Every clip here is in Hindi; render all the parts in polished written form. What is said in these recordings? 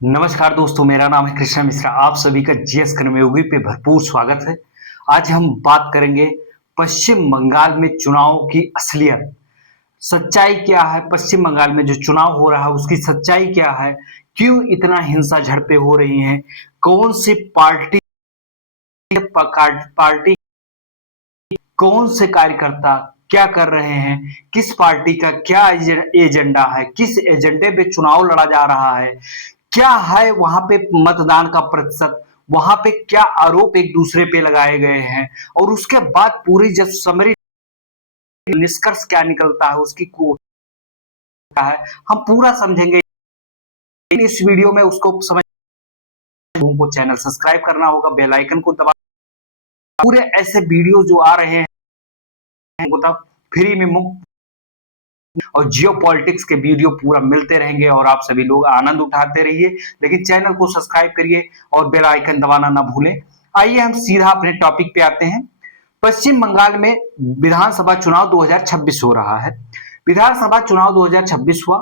नमस्कार दोस्तों, मेरा नाम है कृष्णा मिश्रा। आप सभी का जीएस कर्मयोगी पे भरपूर स्वागत है। आज हम बात करेंगे पश्चिम बंगाल में चुनाव की असलियत। सच्चाई क्या है? पश्चिम बंगाल में जो चुनाव हो रहा है उसकी सच्चाई क्या है? क्यों इतना हिंसा झड़पें हो रही हैं? कौन सी पार्टी पार्टी कौन से कार्यकर्ता क्या कर रहे हैं? किस पार्टी का क्या एजेंडा है? किस एजेंडे पे चुनाव लड़ा जा रहा है? क्या है वहां पे मतदान का प्रतिशत? वहां पे क्या आरोप एक दूसरे पे लगाए गए हैं? और उसके बाद पूरी जब समरी निष्कर्ष क्या निकलता है उसकी को है, हम पूरा समझेंगे इस वीडियो में। उसको समझ लोगों को चैनल सब्सक्राइब करना होगा, बेल आइकन को दबा। पूरे ऐसे वीडियो जो आ रहे हैं फ्री में मुफ्त और जियो पॉलिटिक्स के वीडियो पूरा मिलते रहेंगे और आप सभी लोग आनंद उठाते रहिए। लेकिन चैनल को सब्सक्राइब करिए और बेल आइकन दबाना ना भूलें। आइए हम सीधा अपने टॉपिक पे आते हैं। पश्चिम बंगाल में विधानसभा चुनाव 2026 हो रहा है। विधानसभा चुनाव 2026 हुआ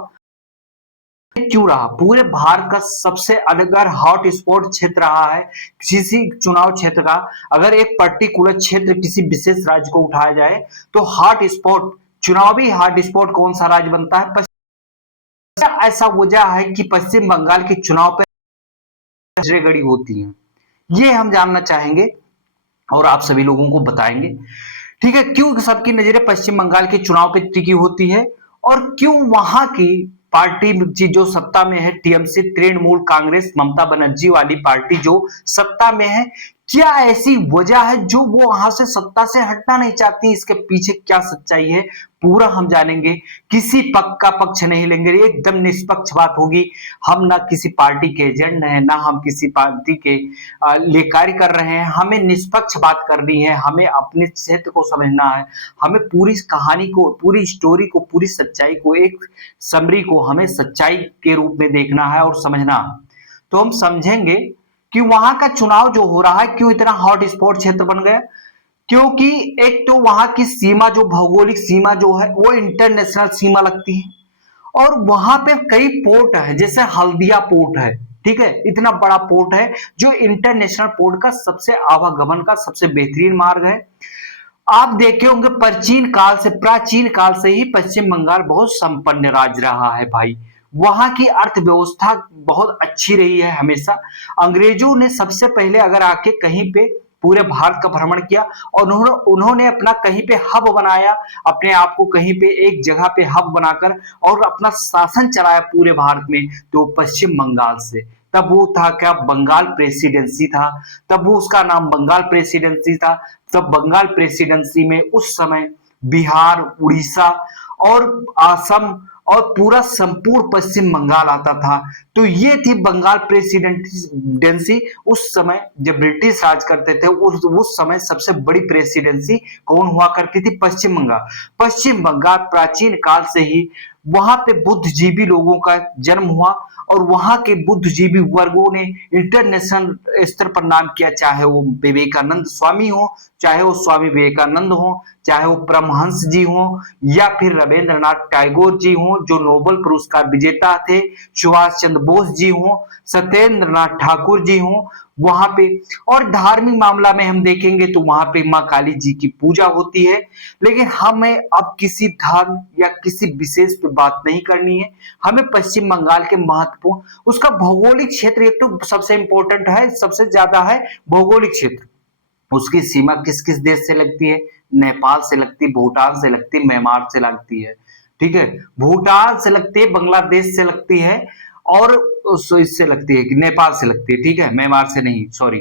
क्यों रहा? पूरे भारत का सबसे अगर हॉट स्पॉट क्षेत्र रहा है किसी चुनाव क्षेत्र का। अगर एक पर्टिकुलर क्षेत्र किसी विशेष राज्य को उठाया जाए तो हॉट स्पॉट, चुनावी हॉट स्पॉट कौन सा राज्य बनता है? ऐसा वजह है कि पश्चिम बंगाल के चुनाव पर गड़ी होती है, ये हम जानना चाहेंगे और आप सभी लोगों को बताएंगे। ठीक है, क्यों सबकी नजरें पश्चिम बंगाल के चुनाव पे टिकी होती है और क्यों वहां की पार्टी जो सत्ता में है, टीएमसी तृणमूल कांग्रेस ममता बनर्जी वाली पार्टी जो सत्ता में है, क्या ऐसी वजह है जो वो वहां से सत्ता से हटना नहीं चाहती? इसके पीछे क्या सच्चाई है पूरा हम जानेंगे। किसी पक्ष का पक्ष नहीं लेंगे, एकदम निष्पक्ष बात होगी। हम ना किसी पार्टी के एजेंट हैं, ना हम किसी पार्टी के लिए कार्य कर रहे हैं। हमें निष्पक्ष बात करनी है, हमें अपने क्षेत्र को समझना है, हमें पूरी कहानी को, पूरी स्टोरी को, पूरी सच्चाई को, एक समरी को हमें सच्चाई के रूप में देखना है और समझना है। तो हम समझेंगे कि वहां का चुनाव जो हो रहा है क्यों इतना हॉट स्पॉट क्षेत्र बन गया। क्योंकि एक तो वहां की सीमा, जो भौगोलिक सीमा जो है वो इंटरनेशनल सीमा लगती है और वहां पे कई पोर्ट है, जैसे हल्दिया पोर्ट है। ठीक है, इतना बड़ा पोर्ट है जो इंटरनेशनल पोर्ट का सबसे आवागमन का सबसे बेहतरीन मार्ग है। आप देखे होंगे प्राचीन काल से ही पश्चिम बंगाल बहुत संपन्न राज्य रहा है भाई। वहां की अर्थव्यवस्था बहुत अच्छी रही है हमेशा। अंग्रेजों ने सबसे पहले अगर आके कहीं पे पूरे भारत का भ्रमण किया और उन्होंने अपना कहीं पे हब बनाया, अपने आप को कहीं पे एक जगह पे हब बनाकर और अपना शासन चलाया पूरे भारत में, तो पश्चिम बंगाल से। तब वो था क्या? बंगाल प्रेसिडेंसी था। तब वो उसका नाम बंगाल प्रेसिडेंसी था। तब बंगाल प्रेसिडेंसी में उस समय बिहार, उड़ीसा और असम और पूरा संपूर्ण पश्चिम बंगाल आता था। तो ये थी बंगाल प्रेसिडेंसी। उस समय जब ब्रिटिश राज करते थे उस समय सबसे बड़ी प्रेसिडेंसी कौन हुआ करती थी? पश्चिम बंगाल। पश्चिम बंगाल प्राचीन काल से ही वहां पे बुद्धिजीवी लोगों का जन्म हुआ और वहां के बुद्धिजीवी वर्गों ने इंटरनेशनल स्तर पर नाम किया, चाहे वो विवेकानंद स्वामी हो, चाहे वो स्वामी विवेकानंद हो, चाहे वो परमहंस जी हो, या फिर रविंद्रनाथ टैगोर जी हो जो नोबेल पुरस्कार विजेता थे, सुभाष चंद्र बोस जी हो, सत्येंद्र नाथ ठाकुर जी हो वहां पे। और धार्मिक मामला में हम देखेंगे तो वहां पे मां काली जी की पूजा होती है। लेकिन हमें अब किसी धर्म या किसी विशेष पे बात नहीं करनी है, हमें पश्चिम बंगाल के महत्वपूर्ण उसका भौगोलिक क्षेत्र एक तो सबसे इंपॉर्टेंट है, सबसे ज्यादा है भौगोलिक क्षेत्र। उसकी सीमा किस किस देश से लगती है? नेपाल से लगती है, भूटान से लगती है, म्यांमार से लगती है। ठीक है, भूटान से लगती है, बांग्लादेश से लगती है और इससे लगती है कि नेपाल से लगती है। ठीक है, म्यांमार से नहीं, सॉरी।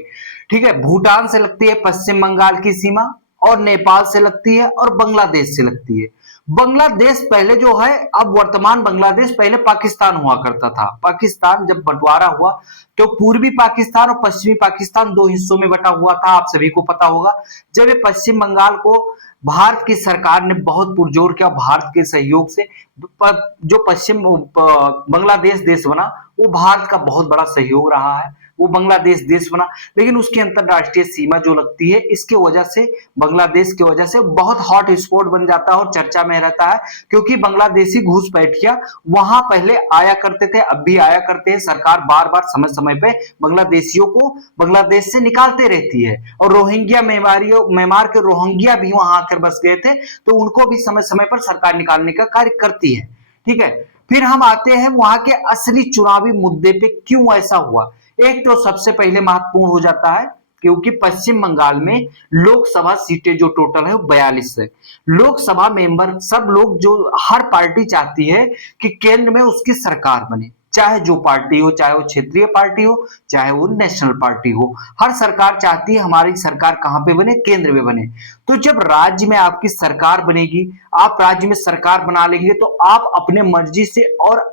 ठीक है, भूटान से लगती है पश्चिम बंगाल की सीमा और नेपाल से लगती है और बांग्लादेश से लगती है। बांग्लादेश पहले जो है, अब वर्तमान बांग्लादेश, पहले पाकिस्तान हुआ करता था। पाकिस्तान जब बंटवारा हुआ तो पूर्वी पाकिस्तान और पश्चिमी पाकिस्तान दो हिस्सों में बटा हुआ था, आप सभी को पता होगा। जब ये पश्चिम बंगाल को भारत की सरकार ने बहुत पुरजोर किया, भारत के सहयोग से जो पश्चिम बांग्लादेश देश बना वो भारत का बहुत बड़ा सहयोग रहा है। वो बांग्लादेश देश बना, लेकिन उसकी अंतरराष्ट्रीय सीमा जो लगती है इसके वजह से बांग्लादेश की वजह से बहुत हॉट स्पॉट बन जाता है और चर्चा में रहता है, क्योंकि बांग्लादेशी घुसपैठिया वहां पहले आया करते थे, अब भी आया करते हैं। सरकार बार बार समय समय पे बांग्लादेशियों को बांग्लादेश से निकालते रहती है, और रोहिंग्या म्यांमार के रोहिंग्या भी वहां आकर बस गए थे, तो उनको भी समय समय पर सरकार निकालने का कार्य करती है। ठीक है, फिर हम आते हैं वहां के असली चुनावी मुद्दे पे क्यों ऐसा हुआ। एक तो सबसे पहले महत्वपूर्ण हो जाता है क्योंकि पश्चिम बंगाल में लोकसभा सीटें जो टोटल है वो 42 है। लोकसभा मेंबर सब लोग जो हर पार्टी चाहती है कि केंद्र में उसकी सरकार बने, चाहे जो पार्टी हो, चाहे वो क्षेत्रीय पार्टी हो, चाहे वो नेशनल पार्टी हो, हर सरकार चाहती है हमारी सरकार कहां पे बने, केंद्र में बने। तो जब राज्य में आपकी सरकार बनेगी, आप राज्य में सरकार बना लेंगे, तो आप अपने मर्जी से और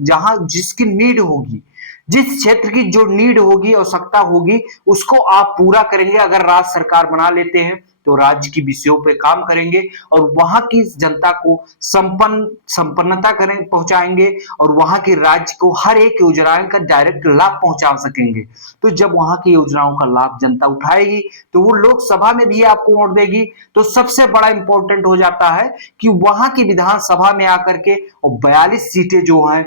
जहां जिसकी नीड होगी, जिस क्षेत्र की जो नीड होगी, आवश्यकता होगी, उसको आप पूरा करेंगे। अगर राज्य सरकार बना लेते हैं तो राज्य की विषयों पे काम करेंगे और वहां की जनता को संपन्नता करें पहुंचाएंगे, और वहां की राज्य को हर एक योजनाओं का डायरेक्ट लाभ पहुंचा सकेंगे। तो जब वहां की योजनाओं का लाभ जनता उठाएगी तो वो लोकसभा में भी आपको वोट देगी। तो सबसे बड़ा इंपॉर्टेंट हो जाता है कि वहां की विधानसभा में आकर के और 42 सीटें जो हैं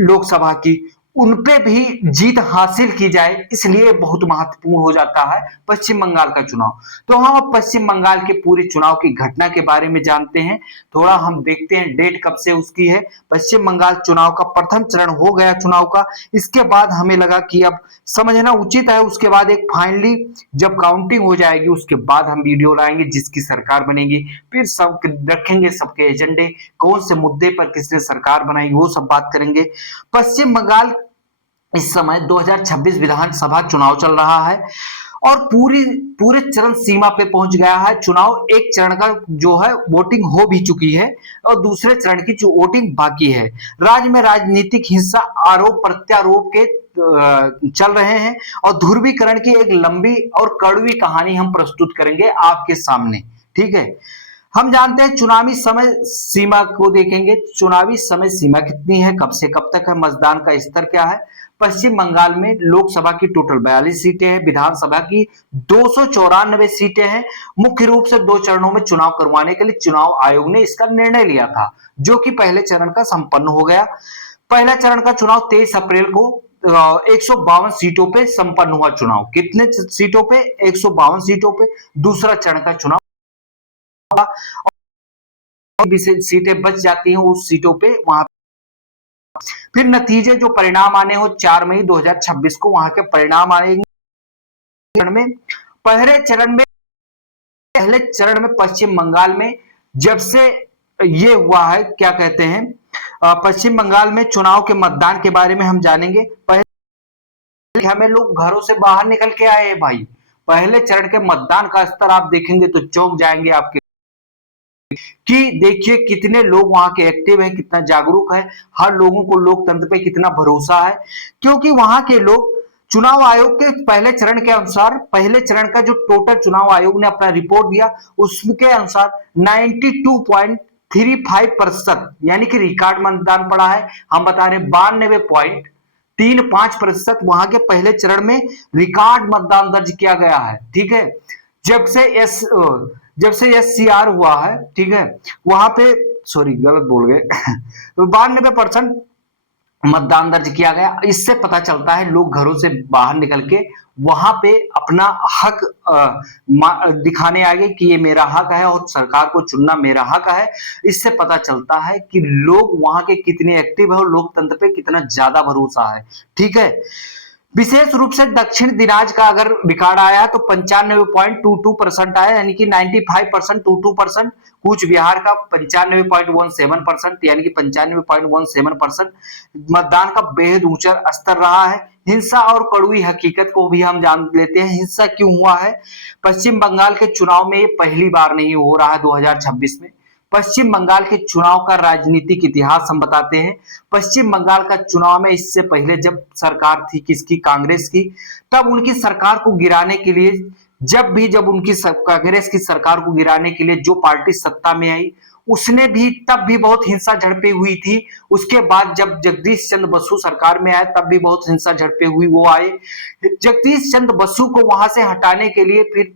लोकसभा की, उनपे भी जीत हासिल की जाए, इसलिए बहुत महत्वपूर्ण हो जाता है पश्चिम बंगाल का चुनाव। तो हम अब पश्चिम बंगाल के पूरे चुनाव की घटना के बारे में जानते हैं। थोड़ा हम देखते हैं डेट कब से उसकी है। पश्चिम बंगाल चुनाव का प्रथम चरण हो गया चुनाव का, इसके बाद हमें लगा कि अब समझना उचित है। उसके बाद एक फाइनली जब काउंटिंग हो जाएगी उसके बाद हम वीडियो लाएंगे जिसकी सरकार बनेगी, फिर सब रखेंगे सबके एजेंडे, कौन से मुद्दे पर किसने सरकार बनाई वो सब बात करेंगे। पश्चिम बंगाल इस समय 2026 विधानसभा चुनाव चल रहा है और पूरे चरण सीमा पे पहुंच गया है चुनाव। एक चरण का जो है वोटिंग हो भी चुकी है और दूसरे चरण की जो वोटिंग बाकी है। राज्य में राजनीतिक हिंसा आरोप प्रत्यारोप के चल रहे हैं और ध्रुवीकरण की एक लंबी और कड़वी कहानी हम प्रस्तुत करेंगे आपके सामने। ठीक है, हम जानते हैं चुनावी समय सीमा को देखेंगे। चुनावी समय सीमा कितनी है, कब से कब तक है, मतदान का स्तर क्या है। पश्चिम बंगाल में लोकसभा की टोटल 42 सीटें हैं, विधानसभा की 294 सीटें हैं। मुख्य रूप से 2 चरणों में चुनाव करवाने के लिए चुनाव आयोग ने इसका निर्णय लिया था, जो कि पहले चरण का संपन्न हो गया। पहला चरण का चुनाव 23 अप्रैल को 152 सीटों पे संपन्न हुआ। चुनाव कितने सीटों पे, 152 सीटों पे। दूसरा चरण का चुनाव सीटें बच जाती हैं उस सीटों पे, वहां फिर नतीजे जो परिणाम आने हो 4 मई 2026 को वहां के परिणाम आएंगे। पहले चरण में पश्चिम बंगाल में जब से ये हुआ है, क्या कहते हैं, पश्चिम बंगाल में चुनाव के मतदान के बारे में हम जानेंगे। पहले हमें लोग घरों से बाहर निकल के आए हैं भाई। पहले चरण के मतदान का स्तर आप देखेंगे तो चौंक जाएंगे आपके कि देखिए कितने लोग वहां के एक्टिव हैं, कितना जागरूक है, हर लोगों को लोकतंत्र पे कितना भरोसा है। क्योंकि वहां के लोग चुनाव आयोग के पहले चरण के अनुसार, पहले चरण का जो टोटल चुनाव आयोग ने अपना रिपोर्ट दिया उसके अनुसार 92.35% यानी कि रिकॉर्ड मतदान पड़ा है। हम बता रहे 92.35% वहां के पहले चरण में रिकॉर्ड मतदान दर्ज किया गया है। ठीक है, जब से SCR हुआ है, ठीक है, वहां पे सॉरी गलत बोल गए 92% मतदान दर्ज किया गया। इससे पता चलता है लोग घरों से बाहर निकल के वहां पे अपना हक दिखाने आगे कि ये मेरा हक है और सरकार को चुनना मेरा हक है। इससे पता चलता है कि लोग वहां के कितने एक्टिव है और लोकतंत्र पे कितना ज्यादा भरोसा है। ठीक है, विशेष रूप से दक्षिण दिनाज का अगर रिकॉर्ड आया तो 95.22% आया, यानी कि 95% 22%। कूच बिहार का 95.17% यानी कि 95.17% मतदान का बेहद ऊंचा स्तर रहा है। हिंसा और कड़वी हकीकत को भी हम जान लेते हैं, हिंसा क्यों हुआ है। पश्चिम बंगाल के चुनाव में ये पहली बार नहीं हो रहा है 2026 में। पश्चिम बंगाल के चुनाव का राजनीतिक इतिहास हम बताते हैं। पश्चिम बंगाल का चुनाव में इससे पहले जब सरकार थी किसकी, कांग्रेस की, तब उनकी सरकार को गिराने के लिए जब उनकी कांग्रेस की सरकार को गिराने के लिए जो पार्टी सत्ता में आई उसने भी तब भी बहुत हिंसा झड़पें हुई थी। उसके बाद जब जगदीश चंद्र बसु सरकार में आए तब भी बहुत हिंसा झड़पें हुई। वो आए, जगदीश चंद्र बसु को वहां से हटाने के लिए, फिर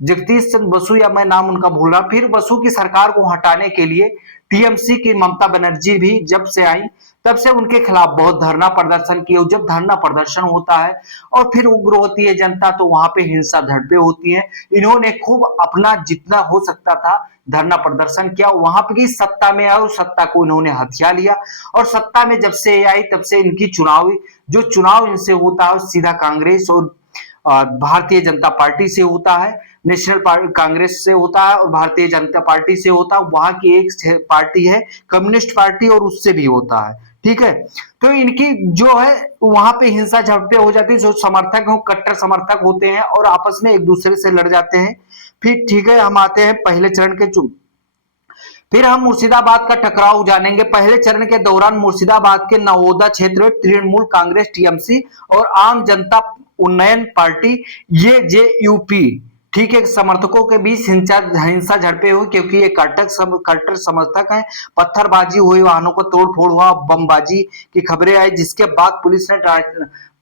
जगदीश चंद्र बसु या मैं नाम उनका भूल रहा, फिर बसु की सरकार को हटाने के लिए टीएमसी की ममता बनर्जी भी जब से आई तब से उनके खिलाफ बहुत धरना प्रदर्शन किए। जब धरना प्रदर्शन होता है और फिर उग्र होती है जनता तो वहां पे हिंसा झड़पें होती हैं। इन्होंने खूब अपना जितना हो सकता था धरना प्रदर्शन किया, वहां की सत्ता में आए और सत्ता को इन्होंने हथिया लिया। और सत्ता में जब से आई तब से इनकी चुनाव इनसे होता है सीधा कांग्रेस और भारतीय जनता पार्टी से होता है, नेशनल कांग्रेस से होता है और भारतीय जनता पार्टी से होता है। वहां की एक पार्टी है कम्युनिस्ट पार्टी और उससे भी होता है। ठीक है, तो इनकी जो है वहां पे हिंसा झड़पें हो जाती है। जो समर्थक हो कट्टर समर्थक होते हैं और आपस में एक दूसरे से लड़ जाते हैं। फिर ठीक है, हम आते हैं पहले चरण के फिर हम मुर्शिदाबाद का टकराव जानेंगे। पहले चरण के दौरान मुर्शिदाबाद के नवोदा क्षेत्र में तृणमूल कांग्रेस टीएमसी और आम जनता उन्नयन पार्टी ये जेयूपी ठीक है समर्थकों के बीच हिंसा झड़पें हुई, क्योंकि ये कट्टर समर्थक हैं। पत्थरबाजी हुई, वाहनों को तोड़फोड़ हुआ, बमबाजी की खबरें आई, जिसके बाद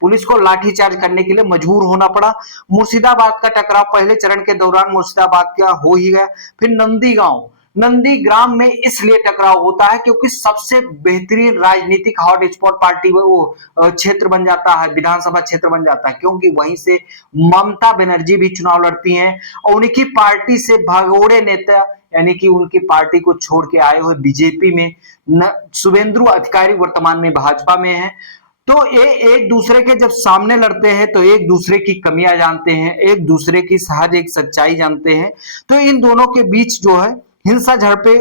पुलिस को लाठीचार्ज करने के लिए मजबूर होना पड़ा। मुर्शिदाबाद का टकराव पहले चरण के दौरान मुर्शिदाबाद का हो ही गया। फिर नंदीग्राम में इसलिए टकराव होता है क्योंकि सबसे बेहतरीन राजनीतिक हॉट स्पॉट पार्टी वो क्षेत्र बन जाता है, विधानसभा क्षेत्र बन जाता है, क्योंकि वहीं से ममता बनर्जी भी चुनाव लड़ती हैं और उनकी पार्टी से भगोड़े नेता यानी कि उनकी पार्टी को छोड़ के आए हुए बीजेपी में शुभेंदु अधिकारी वर्तमान में भाजपा में है। तो ये एक दूसरे के जब सामने लड़ते हैं तो एक दूसरे की कमियां जानते हैं, एक दूसरे की हर एक सच्चाई जानते हैं। तो इन दोनों के बीच जो है हिंसा झड़पे,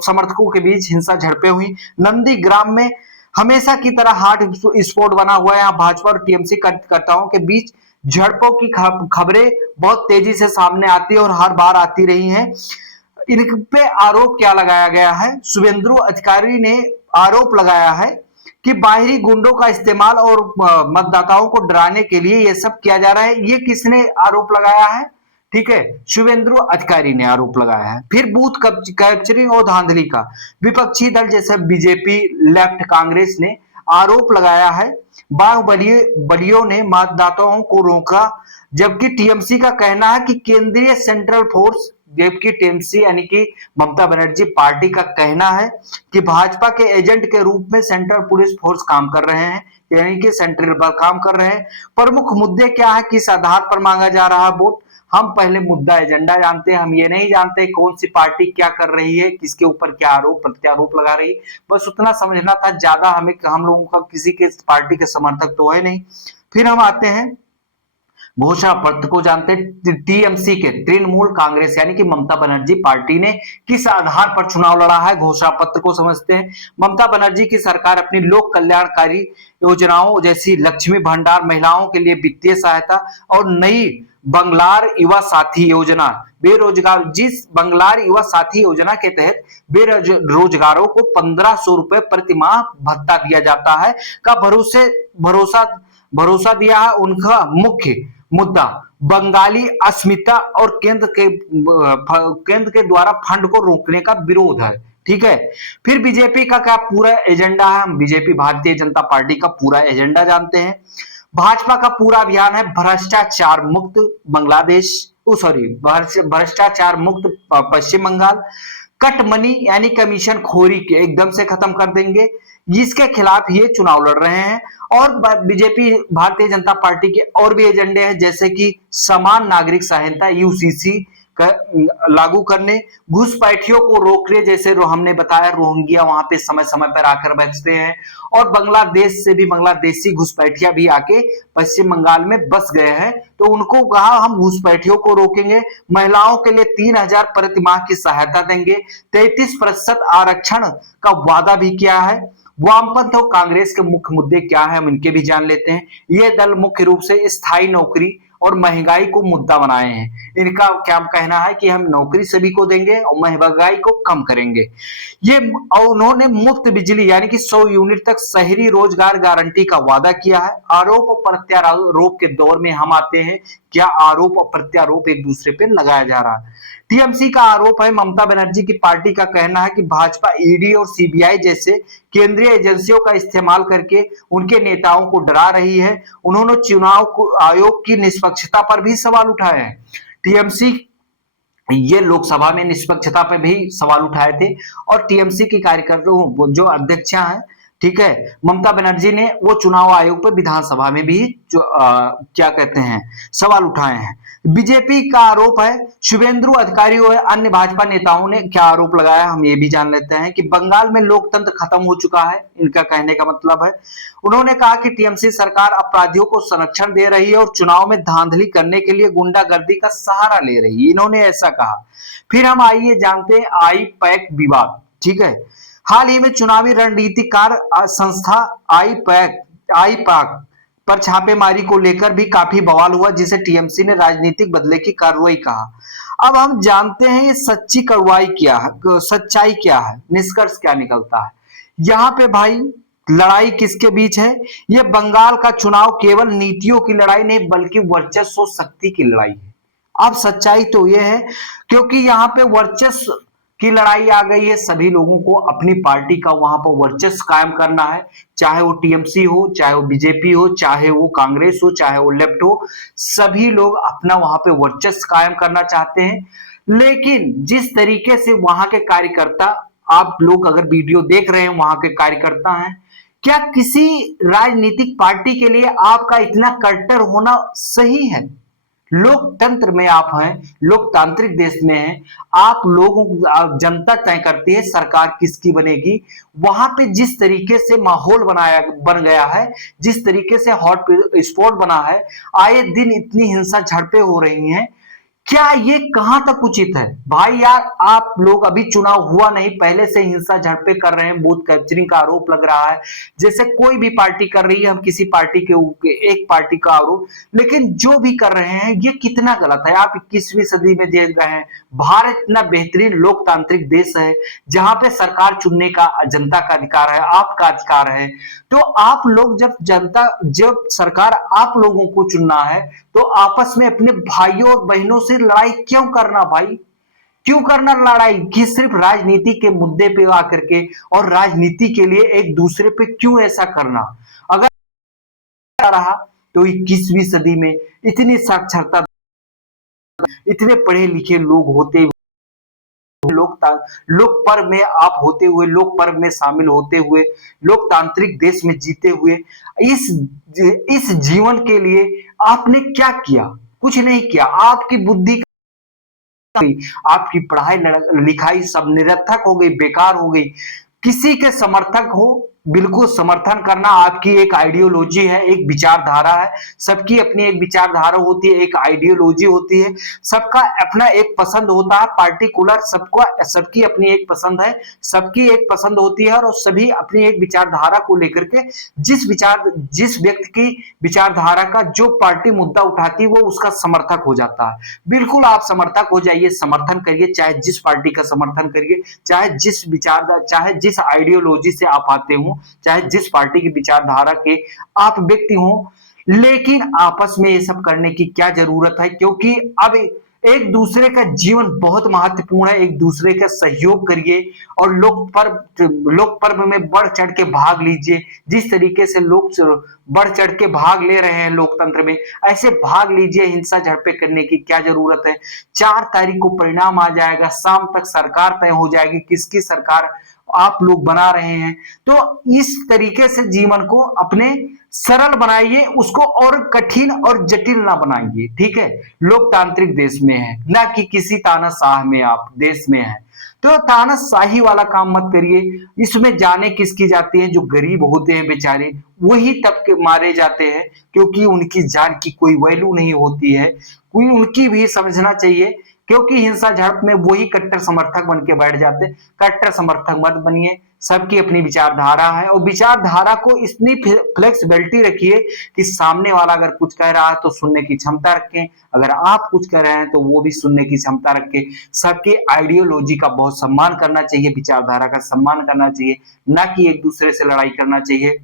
समर्थकों के बीच हिंसा झड़पें हुई। नंदीग्राम में हमेशा की तरह हॉट स्पॉट बना हुआ है। यहाँ भाजपा और टीएमसी कार्यकर्ताओं के बीच झड़पों की खबरें बहुत तेजी से सामने आती है और हर बार आती रही हैं। इन पे आरोप क्या लगाया गया है? शुभेंदु अधिकारी ने आरोप लगाया है कि बाहरी गुंडों का इस्तेमाल और मतदाताओं को डराने के लिए यह सब किया जा रहा है। ये किसने आरोप लगाया है? ठीक है, शुभेंदु अधिकारी ने आरोप लगाया है। फिर बूथ कैप्चरिंग और धांधली का विपक्षी दल जैसे बीजेपी, लेफ्ट, कांग्रेस ने आरोप लगाया है। बाहुबलियों ने मतदाताओं को रोका, जबकि टीएमसी का कहना है कि केंद्रीय सेंट्रल फोर्स, जबकि टीएमसी यानी कि ममता बनर्जी पार्टी का कहना है कि भाजपा के एजेंट के रूप में सेंट्रल पुलिस फोर्स काम कर रहे हैं, यानी कि सेंट्रल पर काम कर रहे हैं। प्रमुख मुद्दे क्या है, किस आधार पर मांगा जा रहा है वोट? हम पहले मुद्दा एजेंडा जानते हैं, हम ये नहीं जानते कौन सी पार्टी क्या कर रही है, किसके ऊपर क्या आरोप प्रत्यारोप लगा रही है, बस उतना समझना था। ज्यादा हम लोगों का किसी के पार्टी के समर्थक तो है नहीं। फिर हम आते हैं घोषणा पत्र को जानते हैं। टीएमसी के तृणमूल कांग्रेस यानी कि ममता बनर्जी पार्टी ने किस आधार पर चुनाव लड़ा है, घोषणा पत्र को समझते हैं। ममता बनर्जी की सरकार अपनी लोक कल्याणकारी योजनाओं जैसी लक्ष्मी भंडार, महिलाओं के लिए वित्तीय सहायता और नई बंगलार युवा साथी योजना, बेरोजगार जिस बंगलार युवा साथी योजना के तहत बेरोजगारों को 1500 रुपए प्रतिमाह भत्ता दिया जाता है का भरोसा दिया है। उनका मुख्य मुद्दा बंगाली अस्मिता और केंद्र के द्वारा फंड को रोकने का विरोध है। ठीक है, फिर बीजेपी का क्या पूरा एजेंडा है? हम बीजेपी भारतीय जनता पार्टी का पूरा एजेंडा जानते हैं। भाजपा का पूरा अभियान है भ्रष्टाचार मुक्त भ्रष्टाचार मुक्त पश्चिम बंगाल, कट मनी यानी कमीशन खोरी के एकदम से खत्म कर देंगे, जिसके खिलाफ ये चुनाव लड़ रहे हैं। और बीजेपी भारतीय जनता पार्टी के और भी एजेंडे हैं, जैसे कि समान नागरिक संहिता यूसीसी लागू करने, घुसपैठियों को रोकने, जैसे हमने बताया रोहिंग्या वहां पे समय समय पर आकर बसते हैं और बांग्लादेश से भी बांग्लादेशी घुसपैठिया भी आके पश्चिम बंगाल में बस गए हैं, तो उनको कहा हम घुसपैठियों को रोकेंगे। महिलाओं के लिए 3000 प्रतिमाह की सहायता देंगे, 33% आरक्षण का वादा भी किया है। वामपंथ और कांग्रेस के मुख्य मुद्दे क्या है, हम इनके भी जान लेते हैं। ये दल मुख्य रूप से स्थायी नौकरी और महंगाई को मुद्दा बनाए हैं। इनका क्या कहना है कि हम नौकरी सभी को देंगे और महंगाई को कम करेंगे। ये उन्होंने मुफ्त बिजली यानी कि 100 यूनिट तक शहरी रोजगार गारंटी का वादा किया है। आरोप और प्रत्यारोप के दौर में हम आते हैं क्या आरोप और प्रत्यारोप एक दूसरे पे लगाया जा रहा है। टीएमसी का आरोप है, ममता बनर्जी की पार्टी का कहना है कि भाजपा ईडी और सीबीआई जैसे केंद्रीय एजेंसियों का इस्तेमाल करके उनके नेताओं को डरा रही है। उन्होंने चुनाव आयोग की निष्पक्षता पर भी सवाल उठाए हैं। टीएमसी ये लोकसभा में निष्पक्षता पर भी सवाल उठाए थे और टीएमसी की कार्यकर्ता जो अध्यक्षा है, ठीक है, ममता बनर्जी ने वो चुनाव आयोग पर विधानसभा में भी जो क्या कहते हैं सवाल उठाए हैं। बीजेपी का आरोप है, शुभेंदु अधिकारी और अन्य भाजपा नेताओं ने क्या आरोप लगाया हम ये भी जान लेते हैं कि बंगाल में लोकतंत्र खत्म हो चुका है, इनका कहने का मतलब है। उन्होंने कहा कि टीएमसी सरकार अपराधियों को संरक्षण दे रही है और चुनाव में धांधली करने के लिए गुंडागर्दी का सहारा ले रही है, इन्होंने ऐसा कहा। फिर हम आइए जानते हैं आई पैक विवाद, ठीक है। हाल ही में चुनावी रणनीतिकार संस्था आई पैक पर छापेमारी को लेकर भी काफी बवाल हुआ, जिसे टीएमसी ने राजनीतिक बदले की कार्रवाई कहा। अब हम जानते हैं ये सच्चाई क्या है, निष्कर्ष क्या निकलता है। यहाँ पे भाई लड़ाई किसके बीच है? ये बंगाल का चुनाव केवल नीतियों की लड़ाई नहीं बल्कि वर्चस्व शक्ति की लड़ाई है। अब सच्चाई तो यह है क्योंकि यहाँ पे वर्चस्व की लड़ाई आ गई है, सभी लोगों को अपनी पार्टी का वहां पर वर्चस्व कायम करना है, चाहे वो टीएमसी हो, चाहे वो बीजेपी हो, चाहे वो कांग्रेस हो, चाहे वो लेफ्ट हो, सभी लोग अपना वहां पे वर्चस्व कायम करना चाहते हैं। लेकिन जिस तरीके से वहां के कार्यकर्ता, आप लोग अगर वीडियो देख रहे हैं वहां के कार्यकर्ता हैं, क्या किसी राजनीतिक पार्टी के लिए आपका इतना कट्टर होना सही है? लोकतंत्र में आप हैं, लोकतांत्रिक देश में हैं, आप लोगों जनता तय करती है सरकार किसकी बनेगी। वहां पे जिस तरीके से माहौल बन गया है, जिस तरीके से हॉट स्पॉट बना है, आए दिन इतनी हिंसा झड़पें हो रही हैं, क्या ये कहां तक उचित है? भाई यार, आप लोग अभी चुनाव हुआ नहीं, पहले से हिंसा झड़पें कर रहे हैं, बूथ कैप्चरिंग का आरोप लग रहा है, जैसे कोई भी पार्टी कर रही है, हम किसी पार्टी के एक पार्टी का आरोप, लेकिन जो भी कर रहे हैं ये कितना गलत है। आप 21वीं सदी में देख रहे हैं, भारत इतना बेहतरीन लोकतांत्रिक देश है जहां पे सरकार चुनने का जनता का अधिकार है, आपका अधिकार है। तो आप लोग जब सरकार आप लोगों को चुनना है तो आपस में अपने भाइयों और बहनों से लड़ाई क्यों करना भाई? क्यों करना लड़ाई कि सिर्फ राजनीति के मुद्दे पे आकर के, और राजनीति के लिए एक दूसरे पे क्यों ऐसा करना? अगर रहा तो 21वीं सदी में इतनी साक्षरता, इतने पढ़े लिखे लोग होते, लोक पर्व में आप होते हुए, लोक पर्व में शामिल होते हुए, लोकतांत्रिक देश में जीते हुए, इस जीवन के लिए आपने क्या किया? कुछ नहीं किया। आपकी बुद्धि, आपकी पढ़ाई लिखाई सब निरर्थक हो गई, बेकार हो गई। किसी के समर्थक हो, बिल्कुल समर्थन करना आपकी एक आइडियोलॉजी है, एक विचारधारा है। सबकी अपनी एक विचारधारा होती है, एक आइडियोलॉजी होती है, सबका अपना एक पसंद होता है, पार्टिकुलर सबकी अपनी एक पसंद है, सबकी एक पसंद होती है, और सभी अपनी एक विचारधारा को लेकर के जिस व्यक्ति की विचारधारा का जो पार्टी मुद्दा उठाती है वो उसका समर्थक हो जाता है। बिल्कुल आप समर्थक हो जाइए, समर्थन करिए, चाहे जिस पार्टी का समर्थन करिए, चाहे जिस विचारधारा, चाहे जिस आइडियोलॉजी से आप आते हो, चाहे जिस पार्टी की विचारधारा के आप व्यक्ति हो, लेकिन आपस में ये सब करने की क्या जरूरत है? क्योंकि अब एक दूसरे का जीवन बहुत महत्वपूर्ण है, एक दूसरे का सहयोग करिए और लोक पर्व में बढ़ चढ़ के भाग लीजिए। जिस तरीके से लोग बढ़ चढ़ के भाग ले रहे हैं लोकतंत्र में, ऐसे भाग लीजिए। हिंसा झड़पें करने की क्या जरूरत है? 4 तारीख को परिणाम आ जाएगा, शाम तक सरकार तय हो जाएगी, किसकी सरकार आप लोग बना रहे हैं। तो इस तरीके से जीवन को अपने सरल बनाइए, उसको और कठिन और जटिल ना बनाइए, ठीक है? लोकतांत्रिक देश में है, ना कि किसी तानाशाह में आप देश में है। तो तानाशाही वाला काम मत करिए। इसमें जाने किसकी जाती है? जो गरीब होते हैं बेचारे, वही तबके मारे जाते हैं, क्योंकि उनकी जान की कोई वैल्यू नहीं होती है। कोई उनकी भी समझना चाहिए, क्योंकि हिंसा झड़प में वही कट्टर समर्थक बन के बैठ जाते। कट्टर समर्थक मत बनिए, सबकी अपनी विचारधारा है, और विचारधारा को इतनी फ्लेक्सिबिलिटी रखिए कि सामने वाला अगर कुछ कह रहा है तो सुनने की क्षमता रखें, अगर आप कुछ कह रहे हैं तो वो भी सुनने की क्षमता रखें। सबके आइडियोलॉजी का बहुत सम्मान करना चाहिए, विचारधारा का सम्मान करना चाहिए, ना कि एक दूसरे से लड़ाई करना चाहिए।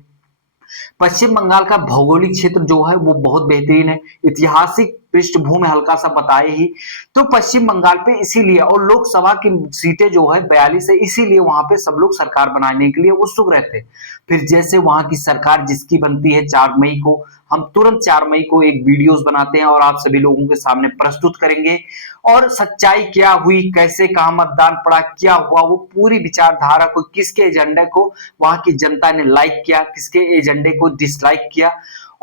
पश्चिम बंगाल का भौगोलिक क्षेत्र जो है वो बहुत बेहतरीन है, ऐतिहासिक पृष्ठभूमि हल्का सा बताए ही। तो पश्चिम बंगाल पे इसीलिए, और लोकसभा की सीटें जो है 42 है, इसीलिए वहां पे सब लोग सरकार बनाने के लिए उत्सुक रहते हैं। फिर जैसे वहां की सरकार जिसकी बनती है 4 मई को, हम तुरंत 4 मई को एक वीडियोस बनाते हैं और आप सभी लोगों के सामने प्रस्तुत करेंगे, और सच्चाई क्या हुई, कैसे कहा मतदान पड़ा, क्या हुआ, वो पूरी विचारधारा को, किसके एजेंडे को वहां की जनता ने लाइक किया, किसके एजेंडे को डिसलाइक किया,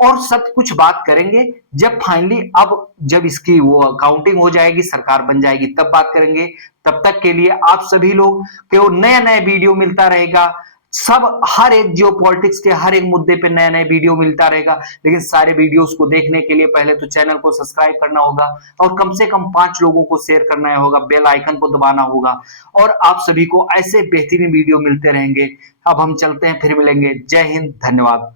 और सब कुछ बात करेंगे। जब फाइनली अब जब इसकी वो काउंटिंग हो जाएगी, सरकार बन जाएगी, तब बात करेंगे। तब तक के लिए आप सभी लोग को नया नया वीडियो मिलता रहेगा। सब हर एक जियो पॉलिटिक्स के हर एक मुद्दे पे नया नया वीडियो मिलता रहेगा। लेकिन सारे वीडियोस को देखने के लिए पहले तो चैनल को सब्सक्राइब करना होगा, और कम से कम 5 लोगों को शेयर करना होगा, बेल आइकन को दबाना होगा, और आप सभी को ऐसे बेहतरीन वीडियो मिलते रहेंगे। अब हम चलते हैं, फिर मिलेंगे। जय हिंद, धन्यवाद।